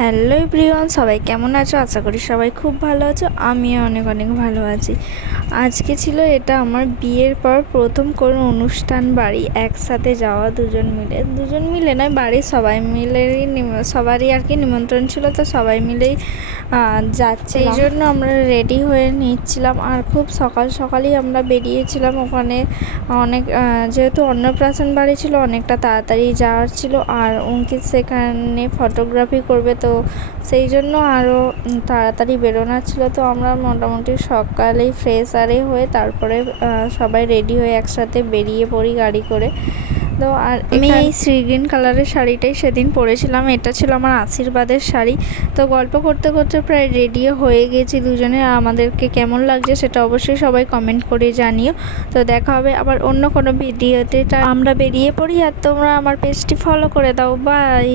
Hello everyone, সবাই কেমন আছো? আশা করি সবাই খুব ভালো আছো। আমিও অনেক অনেক ভালো আছি। আজকে ছিল এটা আমার বিয়ের পর প্রথম কোনো অনুষ্ঠান বাড়ি একসাথে যাওয়া, দুজন মিলে নয়, বাড়ির সবাই মিলেই সবারই আর কি নিমন্ত্রণ ছিল, তো সবাই মিলেই যাচ্ছে। এই জন্য আমরা রেডি হয়ে নিচ্ছিলাম, আর খুব সকাল সকালই আমরা বেরিয়েছিলাম। ওখানে অনেক যেহেতু অন্নপ্রাশন বাড়ি ছিল, অনেকটা তাড়াতাড়ি যাওয়ার ছিল, আর অঙ্কিত সেখানে ফটোগ্রাফি করবে, তো সেই জন্য আরও তাড়াতাড়ি বেরোনোর ছিল। তো আমরা মোটামুটি সকালেই ফ্রেশ হয়ে তারপরে সবাই রেডি হয়ে একসাথে বেরিয়ে পড়ি গাড়ি করে। তো আর আমি এই সি গ্রিন কালারের শাড়িটাই সেদিন পরেছিলাম, এটা ছিল আমার আশীর্বাদের শাড়ি। তো গল্প করতে করতে প্রায় রেডিও হয়ে গেছি দুজনে। আমাদেরকে কেমন লাগছে সেটা অবশ্যই সবাই কমেন্ট করে জানিও। তো দেখা হবে আবার অন্য কোনো ভিডিওতে। আমরা বেরিয়ে পড়ি, আর তোমরা আমার পেজটি ফলো করে দাও। বাই।